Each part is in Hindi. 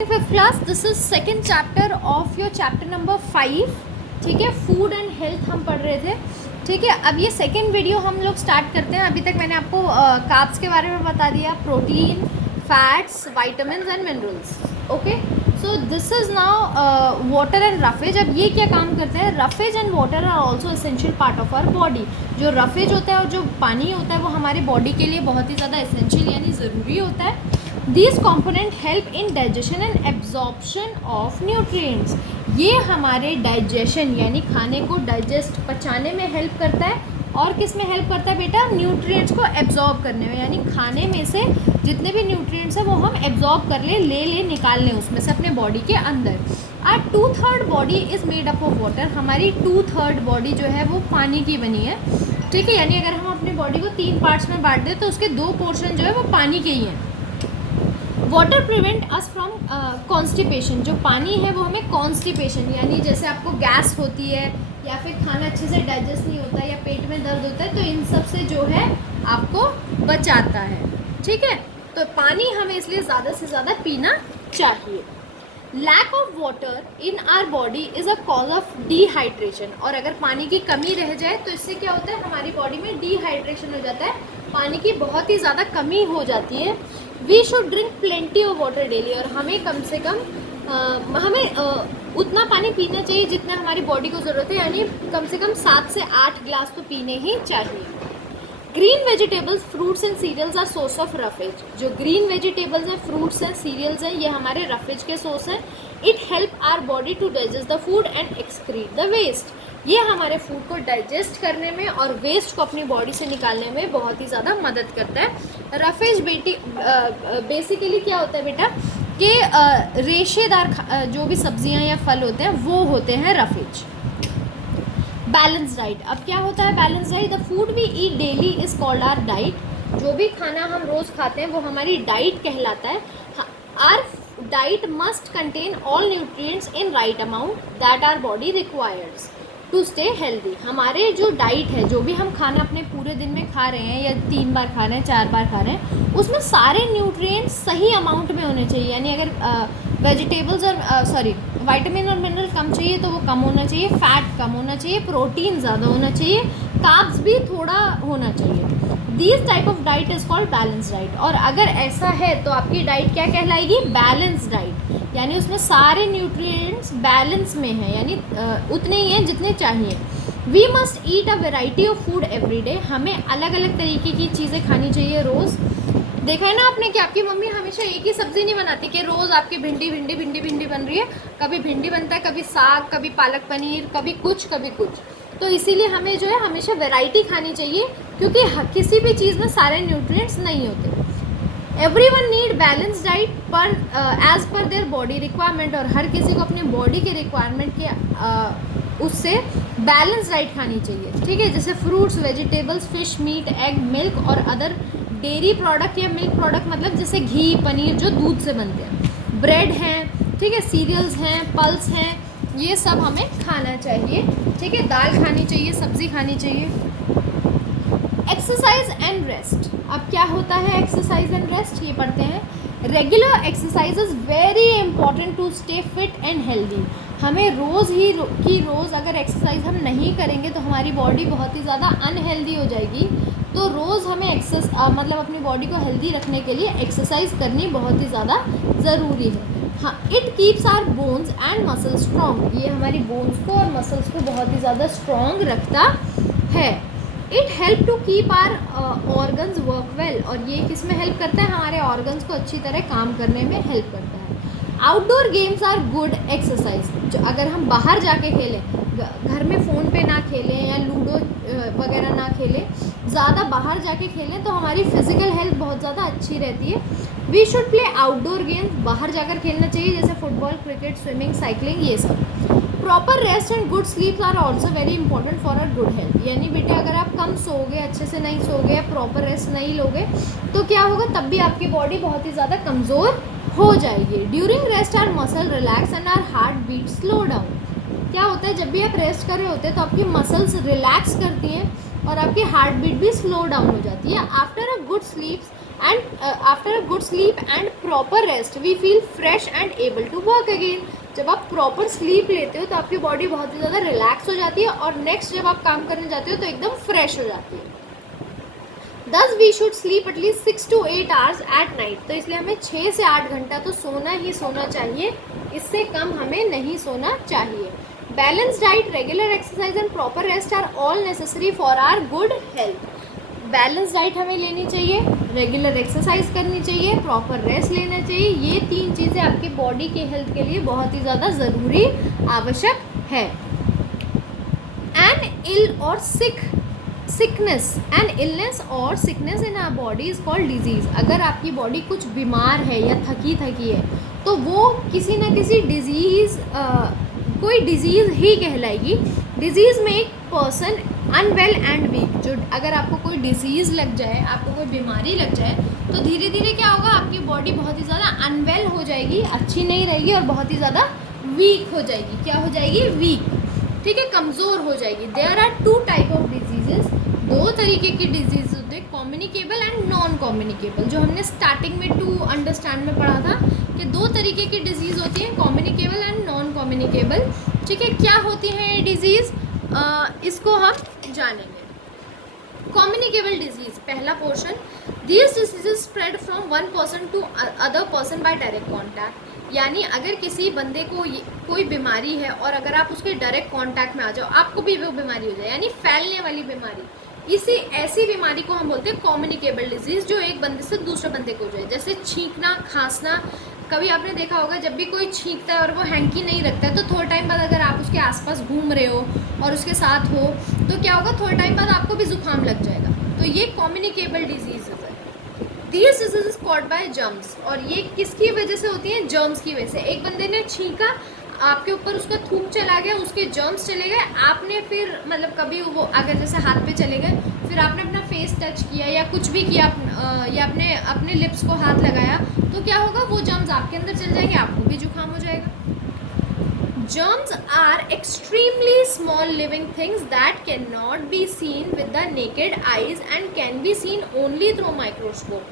Fifth class, this is second chapter of your chapter number 5. ठीक है, फूड एंड हेल्थ हम पढ़ रहे थे. ठीक है, अब ये सेकेंड वीडियो हम लोग स्टार्ट करते हैं. अभी तक मैंने आपको कार्ब्स के बारे में बता दिया, protein, fats, vitamin and minerals. Okay, so this is now water and roughage. अब ये क्या काम करते हैं? Roughage and water are also essential part of our body. जो रफेज होता है और जो पानी होता है वो हमारी बॉडी के लिए बहुत ही ज़्यादा एसेंशियल यानी ज़रूरी होता है. These component help in digestion and absorption of nutrients. ये हमारे डाइजेशन यानी खाने को डाइजेस्ट पचाने में हेल्प करता है. और किस में हेल्प करता है बेटा? न्यूट्रिएंट्स को एब्जॉर्ब करने में, यानी खाने में से जितने भी न्यूट्रिएंट्स हैं वो हम एब्जॉर्ब कर ले निकाल लें उसमें से अपने बॉडी के अंदर. Our 2/3 body is made up of water. हमारी 2/3 बॉडी जो है वो पानी की बनी है. ठीक है, यानी अगर हम अपनी बॉडी को 3 पार्ट्स में बांट दें तो उसके 2 पोर्शन जो है वो पानी के ही हैं. Water prevent us from constipation. जो पानी है वो हमें कॉन्स्टिपेशन यानी जैसे आपको गैस होती है या फिर खाना अच्छे से डाइजेस्ट नहीं होता या पेट में दर्द होता है, तो इन सब से जो है आपको बचाता है. ठीक है, तो पानी हमें इसलिए ज़्यादा से ज़्यादा पीना चाहिए. Lack of water in our body is a cause of dehydration. और अगर पानी की कमी रह जाए तो इससे क्या होता है? हमारी बॉडी में डिहाइड्रेशन हो जाता है, पानी की बहुत ही ज़्यादा कमी हो जाती है. We should drink plenty of water daily. और हमें कम से कम उतना पानी पीना चाहिए जितना हमारी बॉडी को ज़रूरत है, यानी कम से कम 7 से 8 गिलास तो पीने ही चाहिए. Green vegetables, fruits and cereals are source of roughage. जो ग्रीन वेजिटेबल्स हैं, फ्रूट्स हैं, सीरियल्स हैं, ये हमारे रफेज के सोर्स हैं. It help our body to digest the food and excrete the waste. ये हमारे फूड को डाइजेस्ट करने में और वेस्ट को अपनी बॉडी से निकालने में बहुत ही ज़्यादा मदद करता है. रफेज बेसिकली क्या होता है बेटा कि रेशेदार जो भी सब्जियां या फल होते हैं वो होते हैं रफेज. Balance diet. अब क्या होता है balance diet? The food we eat daily is called our diet. जो भी खाना हम रोज़ खाते हैं वो हमारी डाइट कहलाता है. Our diet must contain all nutrients in right amount that our body requires to stay healthy. हमारे जो डाइट है, जो भी हम खाना अपने पूरे दिन में खा रहे हैं या 3 बार खा रहे हैं, 4 बार खा रहे हैं, उसमें सारे न्यूट्रिएंट्स सही अमाउंट में होने चाहिए. यानी अगर वेजिटेबल्स और विटामिन और मिनरल कम चाहिए तो वो कम होना चाहिए, फैट कम होना चाहिए, प्रोटीन ज़्यादा होना चाहिए, कार्ब्स भी थोड़ा होना चाहिए. This type of diet is called balance diet. और अगर ऐसा है तो आपकी डाइट क्या कहलाएगी? Balance diet. यानी उसमें सारे न्यूट्रिएंट्स बैलेंस में हैं, यानी उतने ही हैं जितने चाहिए. We must eat a variety of food every day. हमें अलग अलग तरीके की चीज़ें खानी चाहिए रोज़. देखा है ना आपने कि आपकी मम्मी हमेशा एक ही सब्ज़ी नहीं बनाती कि रोज़ आपकी भिंडी भिंडी भिंडी भिंडी बन रही है. कभी भिंडी बनता है, कभी साग, कभी पालक पनीर, कभी कुछ कभी कुछ. तो इसीलिए हमें जो है हमेशा वैरायटी खानी चाहिए, क्योंकि किसी भी चीज़ में सारे न्यूट्रिएंट्स नहीं होते. Everyone need balance diet per age per their body requirement. और हर किसी को अपने बॉडी के रिक्वायरमेंट के उससे बैलेंस डाइट खानी चाहिए. ठीक है, जैसे fruits, vegetables, fish, meat, egg, milk और अदर डेयरी प्रोडक्ट या मिल्क प्रोडक्ट, मतलब जैसे घी, पनीर जो दूध से बनते हैं, ब्रेड हैं, ठीक है, सीरियल्स हैं, पल्स हैं, ये सब हमें खाना चाहिए. ठीक है, दाल खानी चाहिए, सब्ज़ी खानी चाहिए. Exercise and rest. अब क्या होता है एक्सरसाइज एंड रेस्ट? ये पढ़ते हैं. Regular exercise is very important to stay fit and healthy. हमें रोज़ अगर एक्सरसाइज हम नहीं करेंगे तो हमारी बॉडी बहुत ही ज़्यादा अनहेल्दी हो जाएगी. तो रोज़ हमें मतलब अपनी बॉडी को हेल्दी रखने के लिए एक्सरसाइज करनी बहुत ही ज़्यादा ज़रूरी है. हाँ, it keeps our bones and muscles strong. ये हमारी बोन्स को और मसल्स को बहुत ही ज़्यादा स्ट्रॉन्ग रखता है. It help to keep our organs work well. और ये किस में हेल्प करता है? हमारे ऑर्गन्स को अच्छी तरह काम करने में हेल्प करता है. Outdoor games are good exercise. जो अगर हम बाहर जाके खेलें, घर में फ़ोन पे ना खेलें या लूडो वगैरह ना खेलें, ज़्यादा बाहर जाके खेलें तो हमारी फिज़िकल हेल्थ बहुत ज़्यादा अच्छी रहती है. We should play outdoor games. बाहर जाकर खेलना चाहिए, जैसे फुटबॉल, क्रिकेट, स्विमिंग, साइकिलिंग, ये सब. Proper rest and good sleeps are also very important for our good health. यानी बेटे अगर आप कम सोओगे, अच्छे से नहीं सोओगे या प्रॉपर रेस्ट नहीं लोगे तो क्या होगा? तब भी आपकी बॉडी बहुत ही ज़्यादा कमज़ोर हो जाएगी. During rest our muscle relax and our heart beat slow down. क्या होता है जब भी आप रेस्ट कर रहे होते हैं तो आपकी मसल्स रिलैक्स करती हैं और आपकी हार्ट बीट भी स्लो डाउन हो जाती है. After a good sleeps and after a good sleep and proper rest we feel fresh and able to work again. जब आप प्रॉपर स्लीप लेते हो तो आपकी बॉडी बहुत ही ज़्यादा रिलैक्स हो जाती है और नेक्स्ट जब आप काम करने जाते हो तो एकदम फ्रेश हो जाती है। Thus we should sleep at least 6 to 8 hours at night. तो इसलिए हमें 6 से 8 घंटा तो सोना ही सोना चाहिए, इससे कम हमें नहीं सोना चाहिए। Balance diet, regular exercise and proper rest are all necessary for our good health. Balance diet हमें लेनी चाहिए, रेगुलर एक्सरसाइज करनी चाहिए, प्रॉपर रेस्ट लेना चाहिए। ये 3 चीज़ें आपकी बॉडी के हेल्थ के लिए बहुत ही ज़्यादा ज़रूरी आवश्यक है। एन इल और सिकनेस एंड इलनेस और sickness in our body is called disease. अगर आपकी बॉडी कुछ बीमार है या थकी है तो वो किसी ना किसी डिजीज़ कोई डिजीज़ ही कहलाएगी। डिजीज़ में एक पर्सन अनवेल एंड वीक, जो अगर आपको कोई डिजीज़ लग जाए, आपको कोई बीमारी लग जाए तो धीरे धीरे क्या होगा, आपकी बॉडी बहुत ही ज़्यादा अनवेल हो जाएगी, अच्छी नहीं रहेगी और बहुत ही ज़्यादा वीक हो जाएगी। क्या हो जाएगी? वीक, ठीक है, कमज़ोर हो जाएगी। There are 2 type of diseases, 2 तरीके की डिजीज होते हैं, कम्युनिकेबल एंड नॉन कम्युनिकेबल। जो हमने स्टार्टिंग में टू अंडरस्टैंड में पढ़ा था कि 2 तरीके की डिजीज़ होती हैं, कम्युनिकेबल एंड नॉन कम्युनिकेबल। ठीक है, क्या होती है ये डिजीज़, इसको हम जानेंगे। कम्युनिकेबल डिजीज़, पहला portion, these diseases spread from one person to other person by direct contact. यानी अगर किसी बंदे को कोई बीमारी है और अगर आप उसके डायरेक्ट कांटेक्ट में आ जाओ, आपको भी वो बीमारी हो जाए, यानी फैलने वाली बीमारी। ऐसी बीमारी को हम बोलते हैं कम्युनिकेबल डिजीज़, जो एक बंदे से दूसरे बंदे को हो जाए। जैसे छींकना, खांसना। कभी आपने देखा होगा जब भी कोई छींकता है और वो हैंकी नहीं रखता है तो थोड़े टाइम बाद अगर आप उसके आसपास घूम रहे हो और उसके साथ हो तो क्या होगा, थोड़े टाइम बाद आपको भी जुकाम लग जाएगा। तो ये कम्युनिकेबल डिजीज़ है। These diseases caught by germs, और ये किसकी वजह से होती हैं? जर्म्स की वजह से। एक बंदे ने छींका, आपके ऊपर उसका थूक चला गया, उसके जर्म्स चले गए, आपने फिर मतलब कभी वो अगर जैसे हाथ पे चले गए, फिर आपने अपना फेस टच किया या कुछ भी किया या अपने लिप्स को हाथ लगाया तो क्या होगा, वो जर्म्स आपके अंदर चल जाएंगे, आपको भी जुकाम हो जाएगा। Germs are extremely small living things that cannot be seen with the naked eyes and can be seen only through microscope.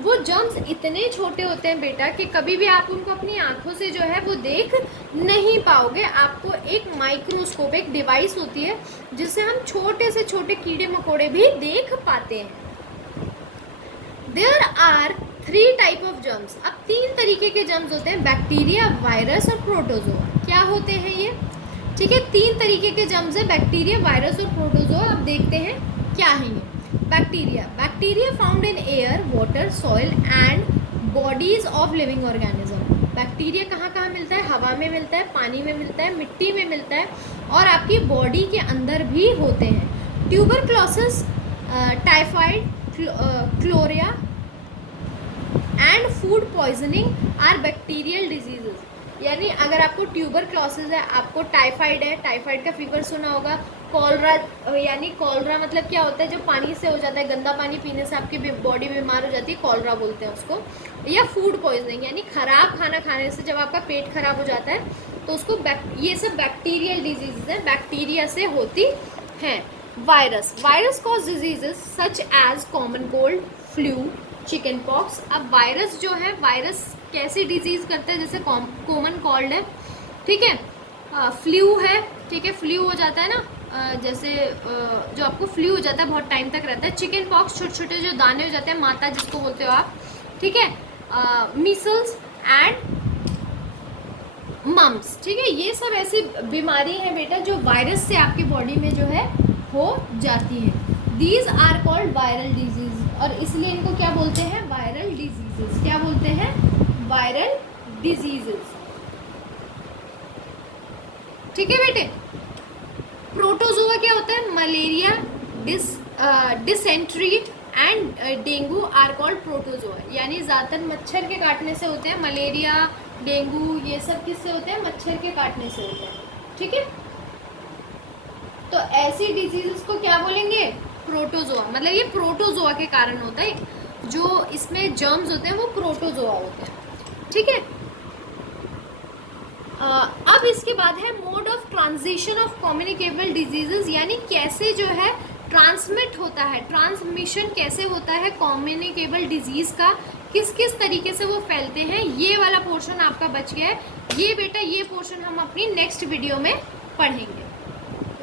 वो जर्म्स इतने छोटे होते हैं बेटा कि कभी भी आप उनको अपनी आंखों से जो है वो देख नहीं पाओगे। आपको एक माइक्रोस्कोप, एक डिवाइस होती है जिससे हम छोटे से छोटे कीड़े मकोड़े भी देख पाते हैं। There are 3 type of germs. अब 3 तरीके के जर्म्स होते हैं, बैक्टीरिया, वायरस और प्रोटोजोआ। क्या होते हैं ये? ठीक है, 3 तरीके के जर्म्स हैं, बैक्टीरिया, वायरस और प्रोटोजोआ। अब देखते हैं क्या है ये। Bacteria found in air, water, soil and bodies of living organism. Bacteria कहाँ कहाँ मिलता है? हवा में मिलता है, पानी में मिलता है, मिट्टी में मिलता है और आपकी बॉडी के अंदर भी होते हैं। Tuberculosis, typhoid, cholera and food poisoning are bacterial diseases. यानी अगर आपको ट्यूबरक्लोसिस है, आपको टाइफाइड है, टाइफाइड का फीवर सुना होगा, कॉलरा, यानी कॉलरा मतलब क्या होता है, जब पानी से हो जाता है, गंदा पानी पीने से आपकी बॉडी बीमार हो जाती है, कॉलरा बोलते हैं उसको। या फूड पॉइजनिंग, यानी ख़राब खाना खाने से जब आपका पेट खराब हो जाता है तो उसको ये सब बैक्टीरियल डिजीज़ हैं, बैक्टीरिया से होती हैं। Virus cause diseases such as common cold, flu, chicken pox. अब वायरस जो है, वायरस कैसी डिजीज़ करता है? जैसे कॉमन कोल्ड है, ठीक है, फ्लू है, ठीक है, फ्लू हो जाता है ना, जैसे जो आपको फ्लू हो जाता है, बहुत टाइम तक रहता है। चिकन पॉक्स, छोटे छोटे जो दाने हो जाते हैं, माता जिसको बोलते हो आप, ठीक है, मीसल्स एंड मम्स। ठीक है, ये सब ऐसी बीमारी है बेटा जो वायरस से आपकी बॉडी में जो है हो जाती है। These are called viral disease, और इसलिए इनको क्या बोलते हैं? Viral diseases. क्या बोलते हैं? Viral diseases. ठीक है बेटे। प्रोटोजोआ क्या होता है? Malaria, dysentery and dengue are called protozoa. यानी ज़्यादातर मच्छर के काटने से होते हैं, मलेरिया, डेंगू, ये सब किससे होते हैं? मच्छर के काटने से होते हैं। ठीक है, तो ऐसी डिजीजेस को क्या बोलेंगे? प्रोटोजोआ। मतलब ये प्रोटोजोआ के कारण होता है, जो इसमें जर्म्स होते हैं वो प्रोटोजोआ होते हैं। ठीक है, अब इसके बाद है mode of transition of communicable diseases, यानी कैसे जो है ट्रांसमिट होता है, ट्रांसमिशन कैसे होता है कम्युनिकेबल डिजीज़ का, किस किस तरीके से वो फैलते हैं, ये वाला पोर्शन आपका बच गया है। ये बेटा ये पोर्शन हम अपनी नेक्स्ट वीडियो में पढ़ेंगे।